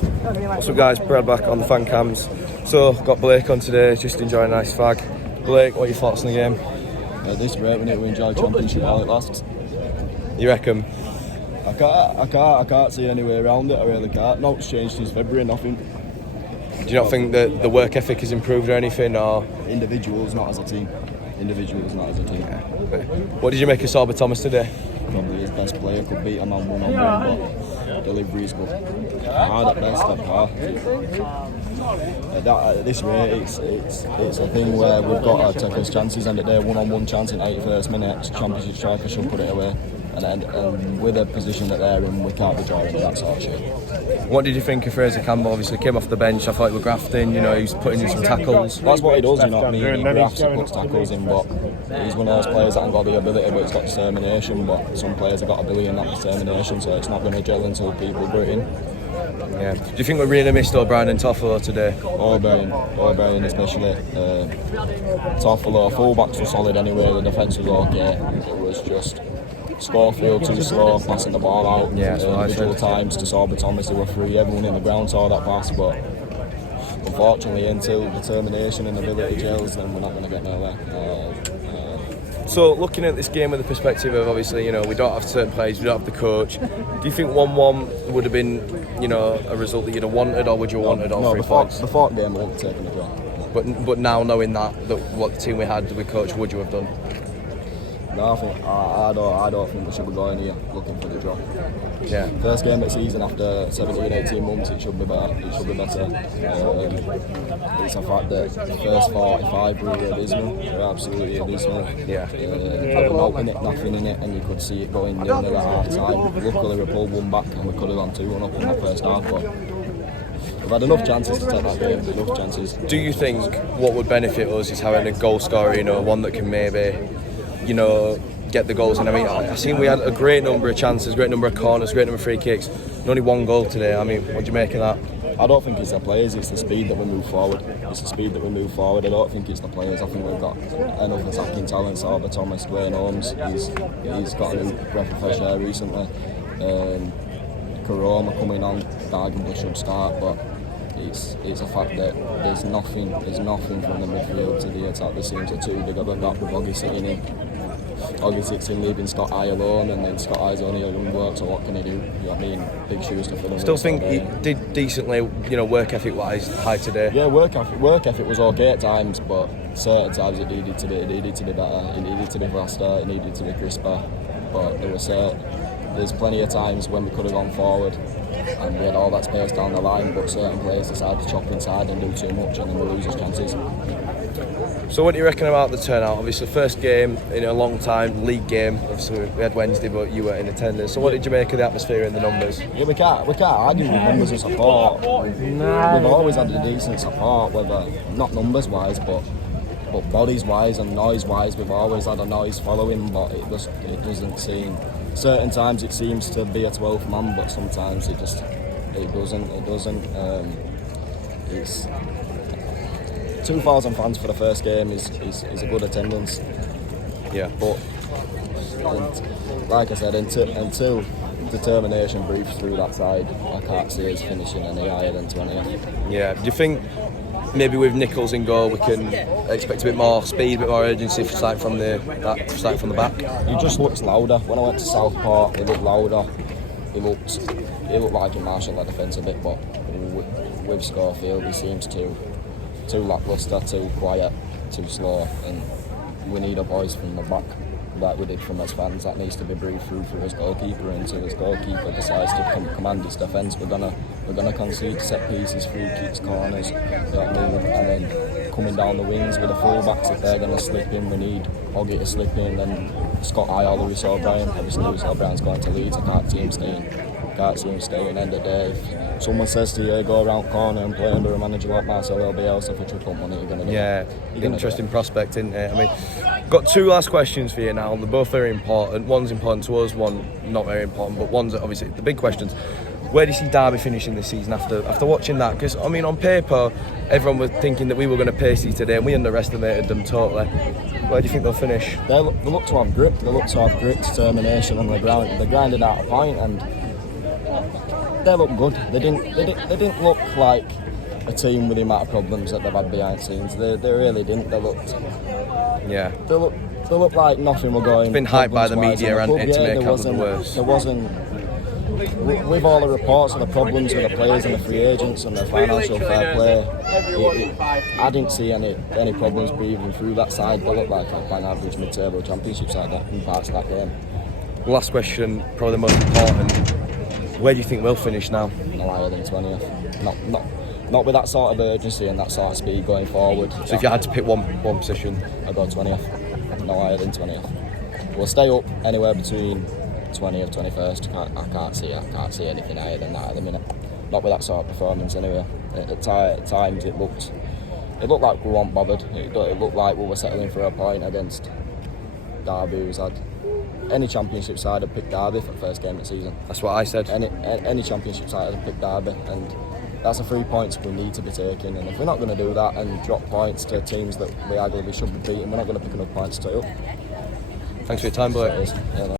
What's up guys, Brad back on the FANCAMS. So, got Blake on today, just enjoying a nice fag. Blake, what are your thoughts on the game? This rate we need to enjoy Championship while it lasts. You reckon? I can't see any way around it, I really can't. No, it's changed since February, nothing. Do you not think that the work ethic has improved or anything? Or Individuals, not as a team. what did you make of Sorba Thomas today? Probably his best player, could beat a man one-on-one, but delivery is good. Hard at best, at par. At this rate, it's a thing where we've got to take his chances, and at their one-on-one chance in 81st minute, Championship striker should put it away. And with the position that they're in, we can't be drawing that sort of shit. What did you think of Fraser Campbell? Obviously came off the bench, I thought he was grafting, you know, he was putting in some tackles. That's what he does, you know what I mean? He grafts and puts tackles in, but he's one of those players that hasn't got the ability, but he's got determination. But some players have got ability and not determination, so it's not going to gel until people grit in. Yeah. Do you think we really missed O'Brien and Toffolo today? O'Brien especially. Toffolo, full-backs were solid anyway, the defence was okay. It was just Schofield too slow, passing the ball out. Yeah, individual times to Sorba Thomas, they were free. Everyone in the ground saw that pass, but unfortunately, until determination and ability gels, then we're not going to get nowhere. So, looking at this game with the perspective of obviously, you know, we don't have certain players, we don't have the coach. Do you think 1-1 would have been, you know, a result that you'd have wanted, or would you have wanted all 3 points? The fourth game won't take the draw. But now knowing that what the team we had with coach, would you have done? No, I don't think we should be going here looking for the draw. Yeah. First game of the season after 17-18 months, it should be better. It's a fact that the first 45 were abysmal. They're absolutely abysmal. Yeah. There was nothing in it, and you could see it going 0-0 at half time. Luckily, we pulled one back, and we could have gone 2-1 up in the first half. But we've had enough chances to take that game. Enough chances. Do you think what would benefit us is having a goal scorer, you know, one that can maybe, you know, get the goals? And I mean, I seen we had a great number of chances, great number of corners, great number of free kicks, and only 1 goal today. I mean, what do you make of that? I don't think it's the players, it's the speed that we move forward. I don't think it's the players. I think we've got enough attacking talent. Sorba Thomas, Dwayne Holmes, he's got a new breath of fresh air recently. Karoma coming on, arguably should start, but it's a fact that there's nothing from the midfield to the attack. The seams are too big of a gap with Oggy sitting in. Oggy sits in, leaving Scott Eye alone, and then Scott Eye's only a young work, so what can he do? You know what I mean? Big shoes to fill. Still think he did decently, you know, work ethic wise, high today. Yeah, work ethic was okay at times, but certain times it needed to be better. It needed to be faster. It needed to be crisper. But there's plenty of times when we could have gone forward and we had all that space down the line, but certain players decided to chop inside and do too much, and then we lose our chances. So what do you reckon about the turnout? Obviously first game in a long time, league game. Obviously we had Wednesday, but you were in attendance. So what did you make of the atmosphere and the numbers? Yeah, we can't argue with numbers and support. We've always had a decent support, whether not numbers wise, but bodies wise and noise wise. We've always had a noise following, but it doesn't seem. Certain times it seems to be a 12th man, but sometimes it doesn't. It's 2,000 fans for the first game is a good attendance. Yeah. But like I said, until determination breathes through that side, I can't see us finishing any higher than 20th. Yeah. Do you think maybe with Nichols in goal we can expect a bit more speed, a bit more urgency starting from the back? He just looks louder. When I went to Southport, he looked louder. He looked like he marshalled the defence a bit, but with Schofield he seems too lacklustre, too quiet, too slow, and we need a voice from the back like we did from us fans. That needs to be breathed through for his goalkeeper, and until his goalkeeper decides to command his defence, we're gonna concede set pieces, free kicks, corners, you know what I mean? And then coming down the wings with the full-backs, if they're going to slip in, we need Oggy to slip in, and Scott Eye or Lewis O'Brien. Obviously Lewis O'Brien's going to Leeds, I can't see him staying. End of the day, if someone says to you, go around corner and play under a manager like Marcel Bielsa for triple money, you're going to do it. Interesting prospect, isn't it? I mean, got 2 last questions for you now, and they're both very important. One's important to us, one not very important, but one's obviously the big questions. Where do you see Derby finishing this season after watching that? Because, I mean, on paper, everyone was thinking that we were going to pace you today, and we underestimated them totally. Where do you think they'll finish? They look to have grip, determination on the ground. They're grinding out a point, and they look good. They didn't look like a team with the amount of problems that they've had behind scenes. They really didn't. They looked like nothing were going. It's been hyped by the media and and to make out the worst. There wasn't. With all the reports of the problems with the players and the free agents and the financial fair play, I didn't see any problems breathing through that side. They looked like a bang average mid-table championship side in parts of that game. Last question, probably the most important. Where do you think we'll finish now? No higher than 20th. Not with that sort of urgency and that sort of speed going forward. So if you had to pick one position, I'd go 20th. No higher than 20th. We'll stay up anywhere between 20th, 21st. I can't see anything higher than that at the minute. Not with that sort of performance anyway. At times it looked like we weren't bothered. It looked like we were settling for a point against Derby, who's had any championship side had picked Derby for the first game of the season. That's what I said. Any championship side had picked Derby, and that's the 3 points we need to be taking. And if we're not going to do that and drop points to teams that we arguably should be beating, we're not going to pick enough points to stay up. Thanks for your time, Blake. Yeah, no.